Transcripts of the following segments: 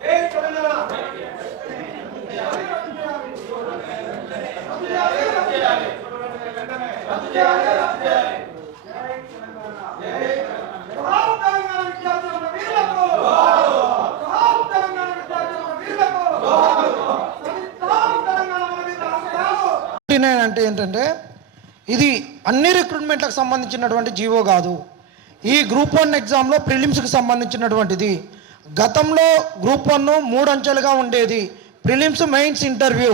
అంటే ఏంటంటే ఇది అన్ని రిక్రూట్మెంట్లకు సంబంధించినటువంటి జీవో కాదు. ఈ గ్రూప్ 1 ఎగ్జామ్లో ప్రిలిమ్స్కి సంబంధించినటువంటిది. గతంలో గ్రూప్ 1 3 అంచెలుగా ఉండేది, ప్రిలిమ్స్ మెయిన్స్ ఇంటర్వ్యూ.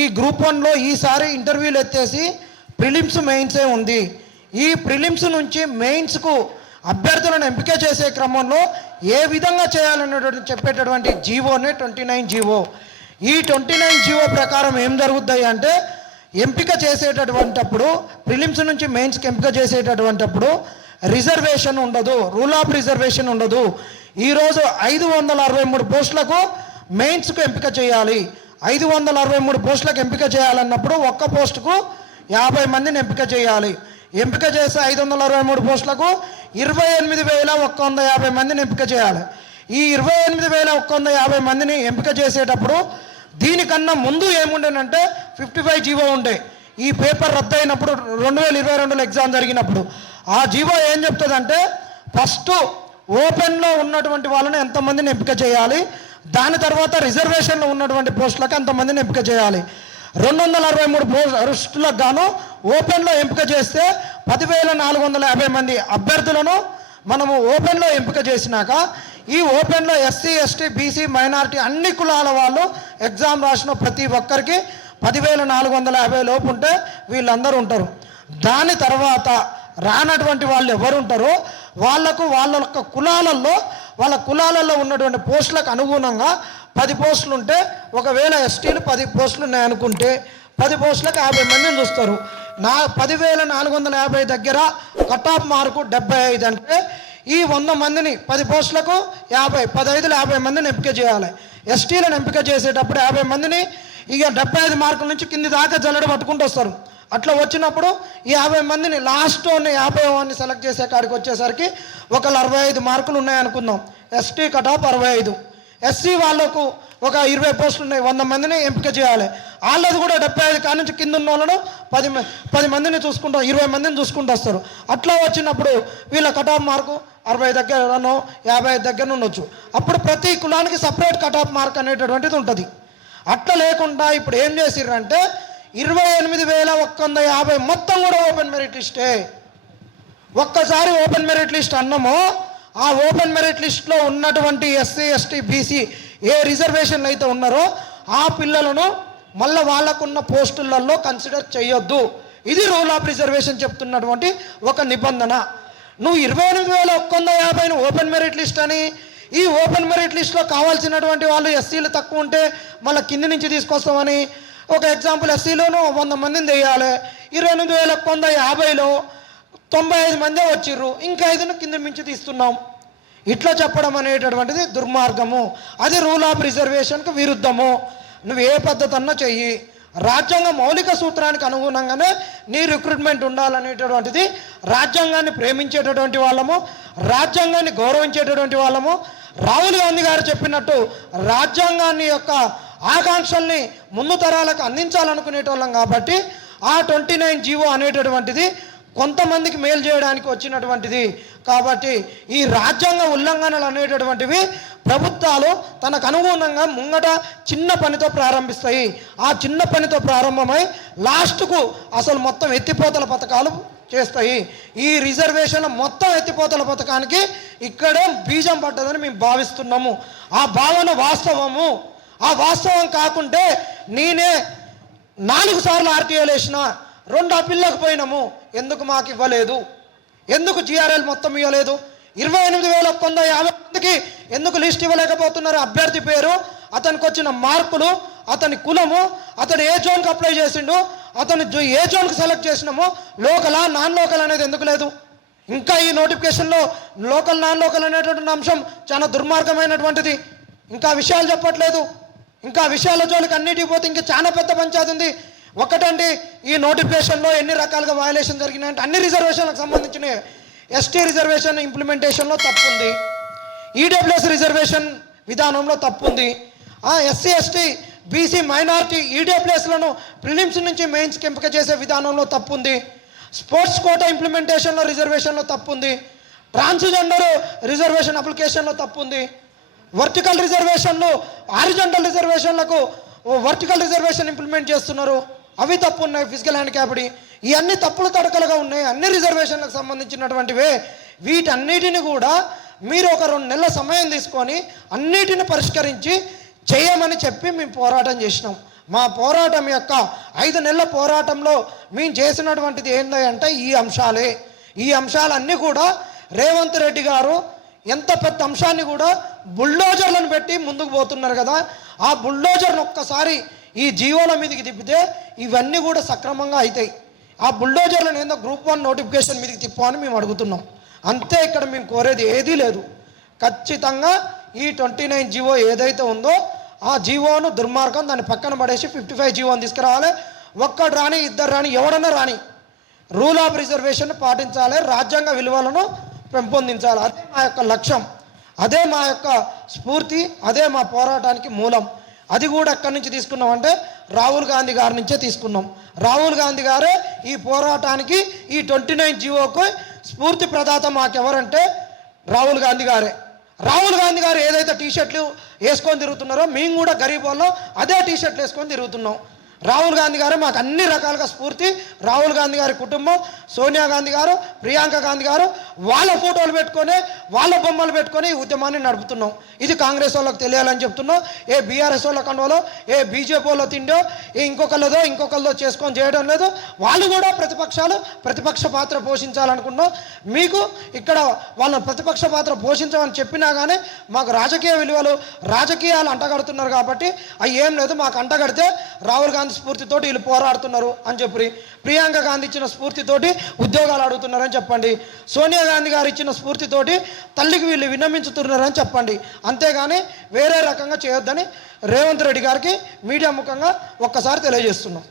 ఈ గ్రూప్ 1లో ఈసారి ఇంటర్వ్యూలు ఎత్తేసి ప్రిలిమ్స్ మెయిన్సే ఉంది. ఈ ప్రిలిమ్స్ నుంచి మెయిన్స్కు అభ్యర్థులను ఎంపిక చేసే క్రమంలో ఏ విధంగా చేయాలనేటువంటి చెప్పేటటువంటి జీవోనే 29 జీవో. ఈ 29 జీవో ప్రకారం ఏం జరుగుతాయి అంటే, ఎంపిక చేసేటటువంటిప్పుడు ప్రిలిమ్స్ నుంచి మెయిన్స్కి ఎంపిక చేసేటటువంటిప్పుడు రిజర్వేషన్ ఉండదు, రూల్ ఆఫ్ రిజర్వేషన్ ఉండదు. ఈరోజు 563 పోస్టులకు మెయిన్స్కు ఎంపిక చేయాలి. 563 పోస్టులకు ఎంపిక చేయాలన్నప్పుడు ఒక్క పోస్టుకు 50 మందిని ఎంపిక చేయాలి. ఎంపిక చేసే 563 పోస్టులకు 28,150 మందిని ఎంపిక చేయాలి. ఈ 28,150 మందిని ఎంపిక చేసేటప్పుడు దీనికన్నా ముందు ఏముండేనంటే 55 జీవో ఉండే. ఈ పేపర్ రద్దు అయినప్పుడు 2022లో ఎగ్జామ్ జరిగినప్పుడు ఆ జీవో ఏం చెప్తుందంటే, ఫస్ట్ ఓపెన్లో ఉన్నటువంటి వాళ్ళని ఎంతమందిని ఎంపిక చేయాలి, దాని తర్వాత రిజర్వేషన్లో ఉన్నటువంటి పోస్టులకు ఎంతమందిని ఎంపిక చేయాలి. 263 పోస్టులకు గాను ఓపెన్లో ఎంపిక చేస్తే 10,450 మంది అభ్యర్థులను మనము ఓపెన్లో ఎంపిక చేసినాక, ఈ ఓపెన్లో ఎస్సీ, ఎస్టీ, బీసీ, మైనారిటీ అన్ని కులాల వాళ్ళు ఎగ్జామ్ రాసిన ప్రతి ఒక్కరికి 10,450 లోపు ఉంటే వీళ్ళందరూ ఉంటారు. దాని తర్వాత రానటువంటి వాళ్ళు ఎవరు ఉంటారో వాళ్ళకు వాళ్ళ యొక్క కులాలలో ఉన్నటువంటి పోస్టులకు అనుగుణంగా 10 పోస్టులు ఉంటే, ఒకవేళ ఎస్టీలు 10 పోస్టులు ఉన్నాయనుకుంటే 10 పోస్టులకు 50 మందిని చూస్తారు. 10,450 దగ్గర కట్ ఆఫ్ మార్కు 75 అంటే ఈ 100 మందిని 10 పోస్టులకు 50, 15 50 మందిని ఎంపిక చేయాలి. ఎస్టీలను ఎంపిక చేసేటప్పుడు 50 మందిని ఇక 75 మార్కుల నుంచి కింది దాకా జల్లెడ పట్టుకుంటూ వస్తారు. అట్లా వచ్చినప్పుడు ఈ 50 మందిని లాస్ట్ 50 సెలెక్ట్ చేసే కాడికి వచ్చేసరికి ఒకళ్ళు 65 మార్కులు ఉన్నాయనుకుందాం. ఎస్టీ కట్ ఆఫ్ 65, ఎస్సీ వాళ్ళకు ఒక 20 పోస్టులు ఉన్నాయి, 100 మందిని ఎంపిక చేయాలి. వాళ్ళది కూడా 75 కాడ నుంచి కింద ఉన్న వాళ్ళను 10 మందిని చూసుకుంటూ 20 మందిని చూసుకుంటూ వస్తారు. అట్లా వచ్చినప్పుడు వీళ్ళ కట్ ఆఫ్ మార్కు 60 దగ్గరనో 50 దగ్గర ఉండొచ్చు. అప్పుడు ప్రతి కులానికి సపరేట్ కట్ ఆఫ్ మార్క్ అనేటటువంటిది ఉంటుంది. అట్లా లేకుండా ఇప్పుడు ఏం చేసిర్రంటే 28,150 మొత్తం కూడా ఓపెన్ మెరిట్ లిస్టే. ఒక్కసారి ఓపెన్ మెరిట్ లిస్ట్ అన్నామో ఆ ఓపెన్ మెరిట్ లిస్ట్లో ఉన్నటువంటి ఎస్సీ, ఎస్టీ, బీసీ ఏ రిజర్వేషన్లు అయితే ఉన్నారో ఆ పిల్లలను మళ్ళీ వాళ్ళకున్న పోస్టులలో కన్సిడర్ చేయొద్దు. ఇది రూల్ ఆఫ్ రిజర్వేషన్ చెప్తున్నటువంటి ఒక నిబంధన. నువ్వు 28,150 ఓపెన్ మెరిట్ లిస్ట్ అని, ఈ ఓపెన్ మెరిట్ లిస్ట్లో కావాల్సినటువంటి వాళ్ళు ఎస్సీలు తక్కువ ఉంటే మళ్ళీ కింది నుంచి తీసుకొస్తామని, ఒక ఎగ్జాంపుల్ ఎస్సీలోనూ 100 మందిని తెయాలి, 28,150లో 95 మందే వచ్చిర్రు, ఇంకా 5ను కింద మించి తీస్తున్నాం. ఇట్లా చెప్పడం అనేటటువంటిది దుర్మార్గము. అది రూల్ ఆఫ్ రిజర్వేషన్కు విరుద్ధము. నువ్వు ఏ పద్ధతి అన్నా చెయ్యి, రాజ్యాంగ మౌలిక సూత్రానికి అనుగుణంగానే నీ రిక్రూట్మెంట్ ఉండాలనేటటువంటిది. రాజ్యాంగాన్ని ప్రేమించేటటువంటి వాళ్ళము, రాజ్యాంగాన్ని గౌరవించేటటువంటి వాళ్ళము. రాహుల్ గాంధీ గారు చెప్పినట్టు రాజ్యాంగాన్ని యొక్క ఆకాంక్షల్ని ముందు తరాలకు అందించాలనుకునేటోళ్ళం కాబట్టి ఆ 29 జీవో అనేటటువంటిది కొంతమందికి మేలు చేయడానికి వచ్చినటువంటిది. కాబట్టి ఈ రాజ్యాంగ ఉల్లంఘనలు అనేటటువంటివి ప్రభుత్వాలు తనకు అనుగుణంగా ముంగట చిన్న పనితో ప్రారంభిస్తాయి. ఆ చిన్న పనితో ప్రారంభమై లాస్ట్కు అసలు మొత్తం ఎత్తిపోతల పథకాలు చేస్తాయి. ఈ రిజర్వేషన్ మొత్తం ఎత్తిపోతల పథకానికి ఇక్కడే బీజం పడ్డదని మేము భావిస్తున్నాము. ఆ భావన వాస్తవము. ఆ వాస్తవం కాకుంటే నేనే 4 సార్లు ఆర్టీఐలు వేసిన, 2 అప్పీళ్ళకు పోయినాము, ఎందుకు మాకు ఇవ్వలేదు, ఎందుకు జిఆర్ఎల్ మొత్తం ఇవ్వలేదు, 28,150 మందికి ఎందుకు లిస్ట్ ఇవ్వలేకపోతున్నారు. అభ్యర్థి పేరు, అతనికి వచ్చిన మార్కులు, అతని కులము, అతను ఏ జోన్కి అప్లై చేసిండు, అతను ఏ జోన్కి సెలెక్ట్ చేసినామో, లోకలా నాన్ లోకల్ అనేది ఎందుకు లేదు. ఇంకా ఈ నోటిఫికేషన్లో లోకల్ నాన్ లోకల్ అనేటటువంటి అంశం చాలా దుర్మార్గమైనటువంటిది. ఇంకా విషయాలు చెప్పట్లేదు. ఇంకా విషయాల జోలికి అన్నిటికి పోతే ఇంకా చాలా పెద్ద పంచాయతీ ఉంది. ఒకటండి, ఈ నోటిఫికేషన్లో ఎన్ని రకాలుగా వయలేషన్ జరిగినాయంటే అన్ని రిజర్వేషన్లకు సంబంధించిన ఎస్టీ రిజర్వేషన్ ఇంప్లిమెంటేషన్లో తప్పు ఉంది, ఈడబ్ల్యూఎస్ రిజర్వేషన్ విధానంలో తప్పు ఉంది. ఎస్సీ ఎస్టీ బీసీ మైనారిటీ ఈడబ్ల్యూఎస్లను ప్రిలిమ్స్ నుంచి మెయిన్స్కి ఎంపిక చేసే విధానంలో తప్పు ఉంది. స్పోర్ట్స్ కోటా ఇంప్లిమెంటేషన్లో రిజర్వేషన్లో తప్పు ఉంది. ట్రాన్స్జెండర్ రిజర్వేషన్ అప్లికేషన్లో తప్పు ఉంది. వర్టికల్ రిజర్వేషన్లు హారిజాంటల్ రిజర్వేషన్లకు వర్టికల్ రిజర్వేషన్ ఇంప్లిమెంట్ చేస్తున్నారు, అవి తప్పు ఉన్నాయి. ఫిజికల్ హ్యాండిక్యాప్డ్ ఇవన్నీ తప్పులు తడకలుగా ఉన్నాయి, అన్ని రిజర్వేషన్లకు సంబంధించినటువంటివే. వీటన్నిటిని కూడా మీరు ఒక 2 నెలల సమయం తీసుకొని అన్నిటిని పరిష్కరించి చేయమని చెప్పి మేము పోరాటం చేసినాం. మా పోరాటం యొక్క 5 నెలల పోరాటంలో మేము చేసినటువంటిది ఏంటంటే ఈ అంశాలే. ఈ అంశాలన్నీ కూడా రేవంత్ రెడ్డి గారు ఎంత పెద్ద అంశాన్ని కూడా బుల్డోజర్లను పెట్టి ముందుకు పోతున్నారు కదా, ఆ బుల్డోజర్ను ఒక్కసారి ఈ జీవోల మీదకి తిప్పితే ఇవన్నీ కూడా సక్రమంగా అవుతాయి. ఆ బుల్డోజర్లను ఏందో గ్రూప్ 1 నోటిఫికేషన్ మీదకి తిప్పమని మేము అడుగుతున్నాం. అంతే, ఇక్కడ మేము కోరేది ఏదీ లేదు. ఖచ్చితంగా ఈ 29 జీవో ఏదైతే ఉందో ఆ జీవోను దుర్మార్గం దాన్ని పక్కన పడేసి 55 జీవోని తీసుకురావాలి. ఒక్కడు రాని, ఇద్దరు రాని, ఎవడన్నా రాని, రూల్ ఆఫ్ రిజర్వేషన్ పాటించాలి, రాజ్యాంగ విలువలను పెంపొందించాలి. అదే మా యొక్క లక్ష్యం, అదే మా యొక్క స్ఫూర్తి, అదే మా పోరాటానికి మూలం. అది కూడా ఎక్కడి నుంచి తీసుకున్నామంటే రాహుల్ గాంధీ గారి నుంచే తీసుకున్నాం. రాహుల్ గాంధీ గారే ఈ పోరాటానికి ఈ 29 జీవోకు స్ఫూర్తి ప్రదాత మాకెవరంటే రాహుల్ గాంధీ గారే. రాహుల్ గాంధీ గారు ఏదైతే టీషర్ట్లు వేసుకొని తిరుగుతున్నారో మేము కూడా గరీబ్ వాళ్ళం అదే టీషర్ట్లు వేసుకొని తిరుగుతున్నాం. రాహుల్ గాంధీ గారు మాకు అన్ని రకాలుగా స్ఫూర్తి. రాహుల్ గాంధీ గారి కుటుంబం, సోనియా గాంధీ గారు, ప్రియాంక గాంధీ గారు వాళ్ళ ఫోటోలు పెట్టుకొని వాళ్ళ బొమ్మలు పెట్టుకొని ఈ ఉద్యమాన్ని నడుపుతున్నాం. ఇది కాంగ్రెస్ వాళ్ళకి తెలియాలని చెప్తున్నాం. ఏ బీఆర్ఎస్ వాళ్ళ కండవలో, ఏ బీజేపీ వాళ్ళ తిండో, ఏ ఇంకొకరిదో చేసుకొని చేయడం లేదు. వాళ్ళు కూడా ప్రతిపక్ష పాత్ర పోషించాలనుకున్నాం. మీకు ఇక్కడ వాళ్ళ ప్రతిపక్ష పాత్ర పోషించమని చెప్పినా కానీ మాకు రాజకీయ విలువలు, రాజకీయాలు అంటగడుతున్నారు కాబట్టి అవి ఏం లేదు. మాకు అంటగడితే రాహుల్ గాంధీ స్ఫూర్తితోటి వీళ్ళు పోరాడుతున్నారు అని చెప్పి, ప్రియాంక గాంధీ ఇచ్చిన స్ఫూర్తితోటి ఉద్యోగాలు అడుగుతున్నారని చెప్పండి, సోనియా గాంధీ గారు ఇచ్చిన స్ఫూర్తితోటి తల్లికి వీళ్ళు విన్నమించుతున్నారని చెప్పండి. అంతేగాని వేరే రకంగా చేయొద్దని రేవంత్ రెడ్డి గారికి మీడియా ముఖంగా ఒక్కసారి తెలియజేస్తున్నాం.